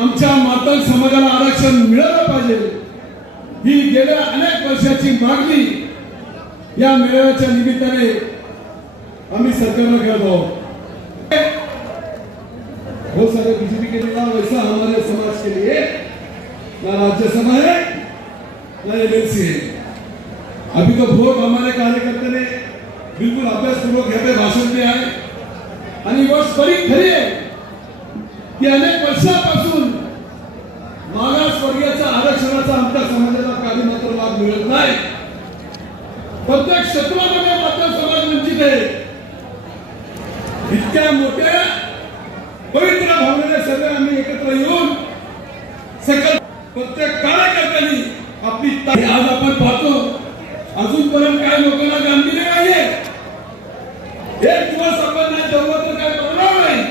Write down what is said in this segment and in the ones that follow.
आमच्या मातंग समाजाला आरक्षण मिळालं पाहिजे. ही गेल्या अनेक वर्षाची मागणी या मेळाव्याच्या निमित्ताने आम्ही सरकारला करत आहोत. हो सारे बीजेपी के लिए ना वैसा हमारे समाज के लिए ना राज्यसभा है ना एमएलसी है. अभी तो बहुत हमारे कार्यकर्ते ने बिल्कुल अभ्यासपूर्वक यहाँ पे भाषण दिया है। आणि गोष्ट बरी खरी आहे की अनेक वर्षापासून मागास आरक्षणाचा आमच्या समाजाला काही मात्र लाभ मिळत नाही. प्रत्येक क्षेत्रामध्ये मात्र समाज वंचित आहे. इतक्या मोठ्या पवित्र भावनेने सगळे आम्ही एकत्र येऊन सकल प्रत्येक कार्यकर्त्यांनी आपली आज आपण पाहतो. अजूनपर्यंत काय लोकांना गांभीर्य नाहीये. एक दिवस आपण नाही जेवलं तर काय करणार नाही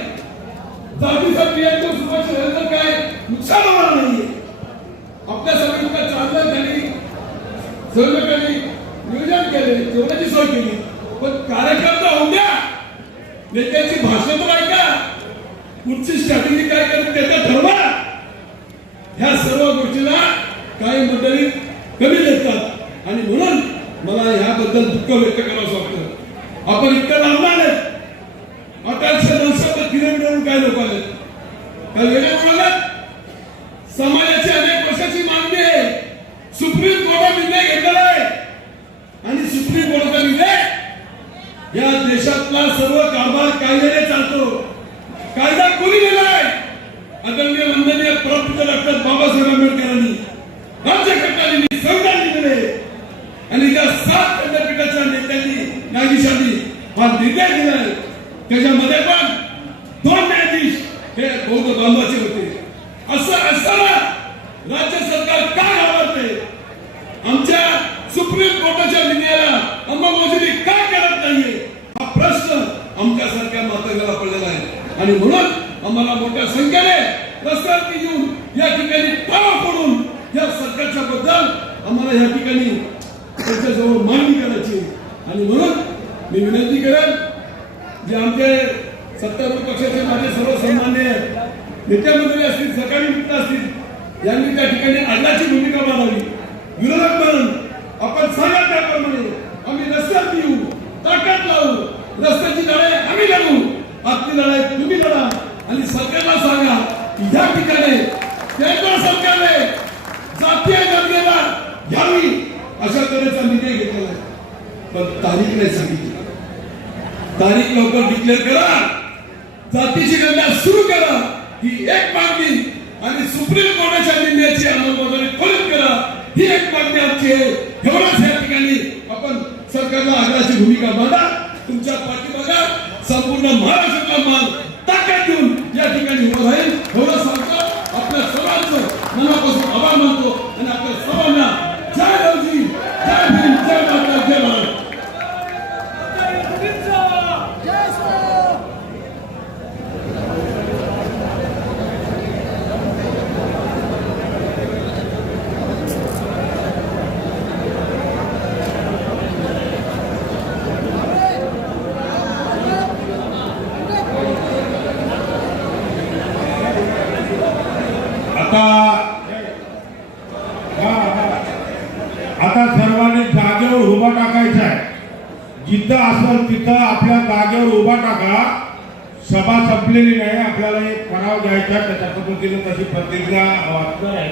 जातीचा पियाचं सुरक्षा झालं तर काय नुकसान होणार नाहीये आपल्या सगळ्यांना चाललं त्यांनी सर्वकांनी नियोजन केले जेवणाची सोय केली. पण कार्यकर्ता होऊ द्या नेत्याची भाषण तर ऐका. पुढची स्ट्रॅटेजी काय करते त्याचा ठरवा. ह्या सर्व गोष्टीला काही मंडळी कमी देतात. आणि म्हणून मला ह्याबद्दल दुःख व्यक्त करावं वाटतं. आपण इतकं लांबणार आहेत. अठराशे नव्वद किलोमीटरवरून काय लोक आले काय वेगळे समाज समाजाची अनेक वर्षाची मागणी आहे सुप्रीम कोर्टात निर्णय घेतलेला आहे आणि सुप्रीम कोर्टाचा निर्णय या देशातला सर्व कारभार कायद्याने चालतो. कायदा कोणी दिलाय आदरणीय वंदनीय परमपूज्य डॉक्टर बाबासाहेब आंबेडकरांनी. राज्यघटनाने संविधान दिले. आणि त्या सात खंडपीठाच्या नेत्यांनी न्यायाधीशांनी हा निर्णय दिलाय त्याच्यामध्ये पण दोन न्यायाधीश हे बौद्ध बांधवाचे होते. असं असताना राज्य सरकार का घाबरते आमच्या सुप्रीम कोर्टाच्या निर्णयाला अंमलबजावणी का करत नाहीये हा प्रश्न आमच्यासारख्या मातंगाला पडलेला आहे आणि म्हणून आम्हाला मोठ्या संख्येने रस्त्यावरती येऊन या ठिकाणी पावा पडून या सरकारच्या बद्दल आम्हाला या ठिकाणी त्यांच्याजवळ मागणी करायची आणि म्हणून मी विनंती करेन जे आमचे सत्तारूढ पक्षाचे माझे सर्व सन्मान्य नेत्यामंत्री असतील सरकारी मित्र असतील यांनी त्या ठिकाणी अण्णाची भूमिका मांडावी विरोधक म्हणून आपण सांगा त्याप्रमाणे आम्ही रस्त्यात येऊ ताकद लावू रस्त्याची लढाई आम्ही लागू. आपली लढाय तुम्ही लढा. आणि सरकारला सांगा की ह्या ठिकाणी केंद्र सरकारने जातीय जनतेला घ्यावी अशा तऱ्हेचा निर्णय घेतलेला आहे. पण तारीख नाही सांगितली. तारीख लवकर डिक्लेअर करा. जातीची गणना सुरू करा. ही एक मागणी आणि सुप्रीम कोर्टाच्या निर्णयाची अंमलबजावणी त्वरित करा. ही एक मागणी आमची आहे. एवढंच या ठिकाणी आपण सरकारला आग्रहाची भूमिका मांडा. तुमच्या पाठीमागा संपूर्ण महाराष्ट्रातला माल ताकद देऊन या ठिकाणी उभं राहील एवढं सांगतो आपल्या सर्वांचं मनापासून आभार मानतो आणि आपल्या सर्वांना जय लवजी जय भीम जय माता जय महाराज आता हा, हा. आता सर्वांनी जागेवर उभा टाकायचा आहे जिथं असल तिथं आपल्या जागेवर उभा टाका. सभा संपलेली नाही आपल्याला एक ठराव घ्यायचा त्याच्या पद्धतीने तशी प्रतिज्ञा आहे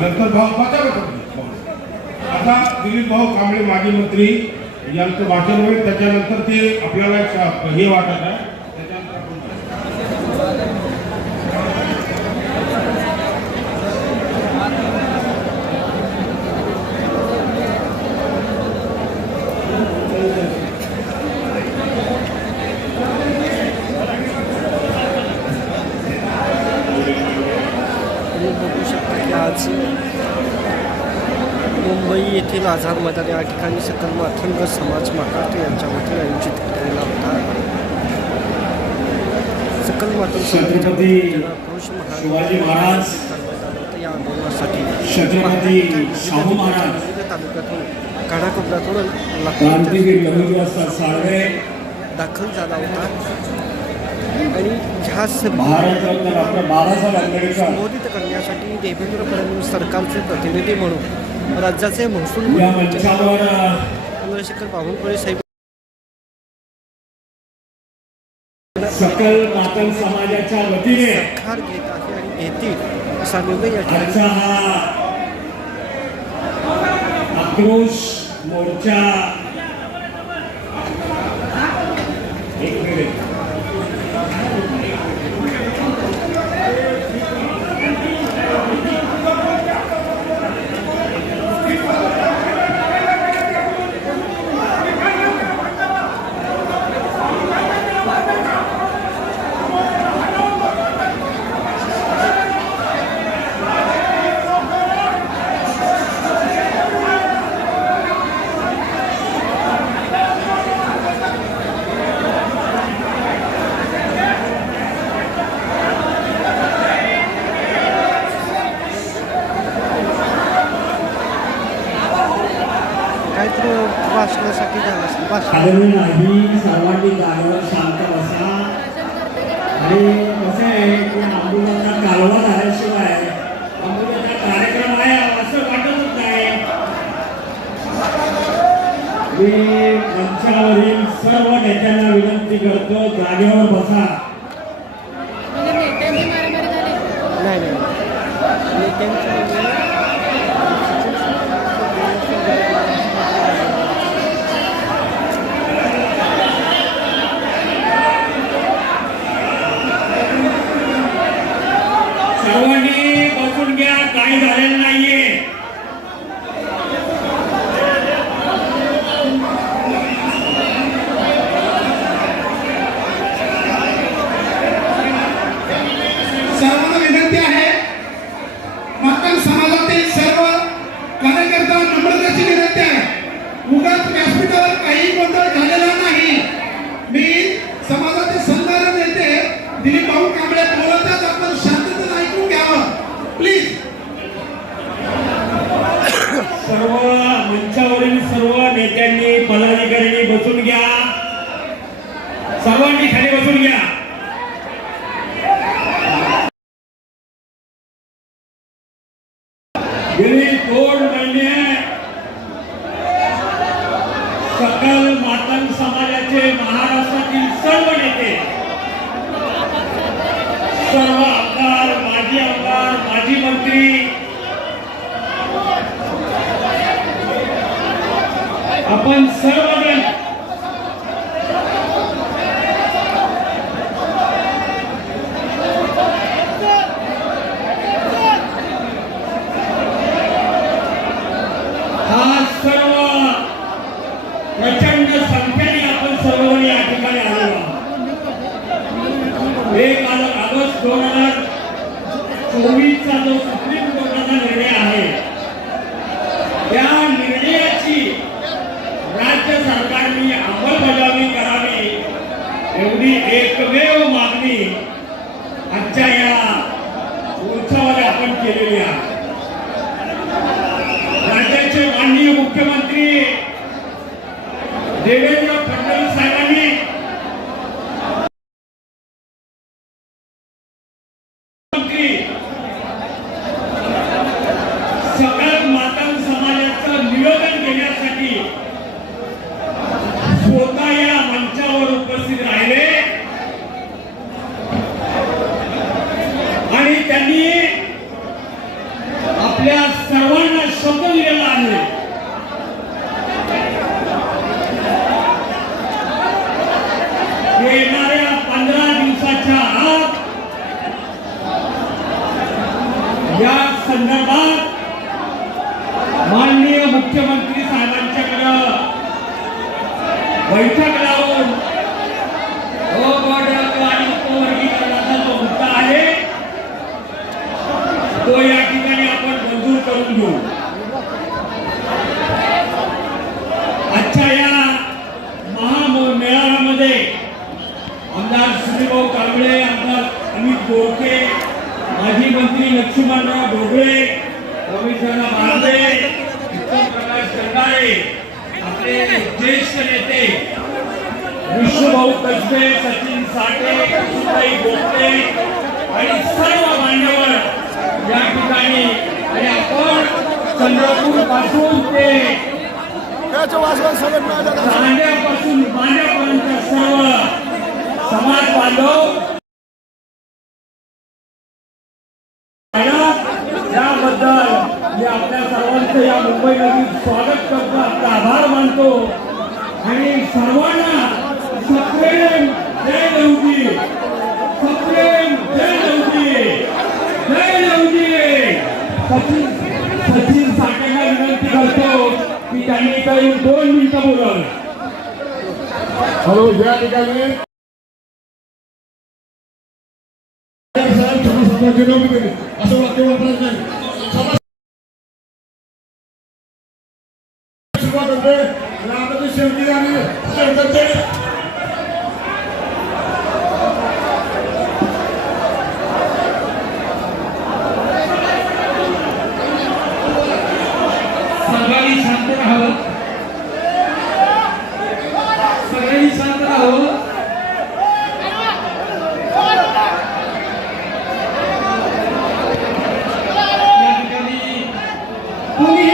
नंतर भाऊ आता दिलीप भाऊ कांबळे माजी मंत्री यांचं भाषण होईल. त्याच्यानंतर ते आपल्याला एक हे वाटत आहे त्याच्यानंतर आपण तुम्ही बघू शकता की आज मुंबई येथील आझाद मैदान या ठिकाणी सकल माथंग समाज महाराष्ट्र यांच्या वतीने आयोजित केलेला होता. सकल मातंग समाजाच्या आक्रोश महाराज शिवाजी महाराज, मैदान होतं या आंदोलनासाठी तालुक्यातून साळवे. दाखल झाला होता. आणि ह्या संबोधित करण्यासाठी देवेंद्र फडणवीस सरकारचे प्रतिनिधी म्हणून राज्याचे महसूल मंत्री चंद्रशेखर बावनकुळे साहेब सकल समाजाच्या वतीने ठार घेत आहे आणि घेतील असा निर्णय या ठिकाणी आक्रोश मोर्चा एक मिनिट. भाषणासाठी झालं नाही सर्वांनी जागेवर शांत बसा. आणि कसं आहे की आंदोलनाचा कालवा झाल्याशिवाय आंदोलनाचा कार्यक्रम आहे असं वाटतच नाही. मी मंचावरील सर्व नेत्यांना विनंती करतो जागेवर बसा. म्हणजे नाही नाही नेत्यांचं म्हणजे सर्वांनी बसून घ्या काही झालेलं नाहीये सर्वांना विनंती आहे मातंग समाजातील सर्व कार्यकर्ता नम्रतेची विनंती आहे उगाच व्यासपीठावर काही गोंधळ झालेला नाही मी समाजाचे सन्मान नेते दिलीप भाऊ कांबळे बोलतात आपण शांततेत ऐकून घ्यावं प्लीज सर्व मंचावरील सर्व नेत्यांनी पदाधिकाऱ्यांनी बसून घ्या सर्वांनी खाली बसून घ्या गेली दोन महिने सकल मातंग समाजाचे महाराष्ट्रातील सर्व नेते सर्व आमदार माजी आमदार माजी मंत्री आपण सर्व हा सर्व प्रचंड संख्येने आपण सर्वजण या ठिकाणी आलेलो आहोत एक ऑग- ऑगस्ट दोन हजार चोवीसचा जो सुप्रीम कोर्टाचा निर्णय आहे. त्या निर्णयाची राज्य सरकारने अंमलबजावणी करावी एवढी एकमेव मागणी आजच्या या उत्सवाने आपण केलेली आहे. राज्याचे माननीय मुख्यमंत्री देवेंद्र विष्णुभाऊ कसबे सचिन साठे कृष्णताई गोपटे आणि सर्व मान्यवर या ठिकाणी. आणि आपण चंद्रपूरपासून ते राहण्यापासून मान्यापर्यंत सर्व समाज बांधव याबद्दल मी आपल्या सर्वांचं या मुंबई नवीन स्वागत करतो. आपला आभार मानतो. आणि सर्वांना सप्रेम जय लवजी सप्रेम जय सचिन सचिन साठेला विनंती करतो की त्यांनी काही दोन मिनिटं बोलवलं. हॅलो या ठिकाणी. असं वाक्य वापरत नाही. करते रामकृष्ण 본인의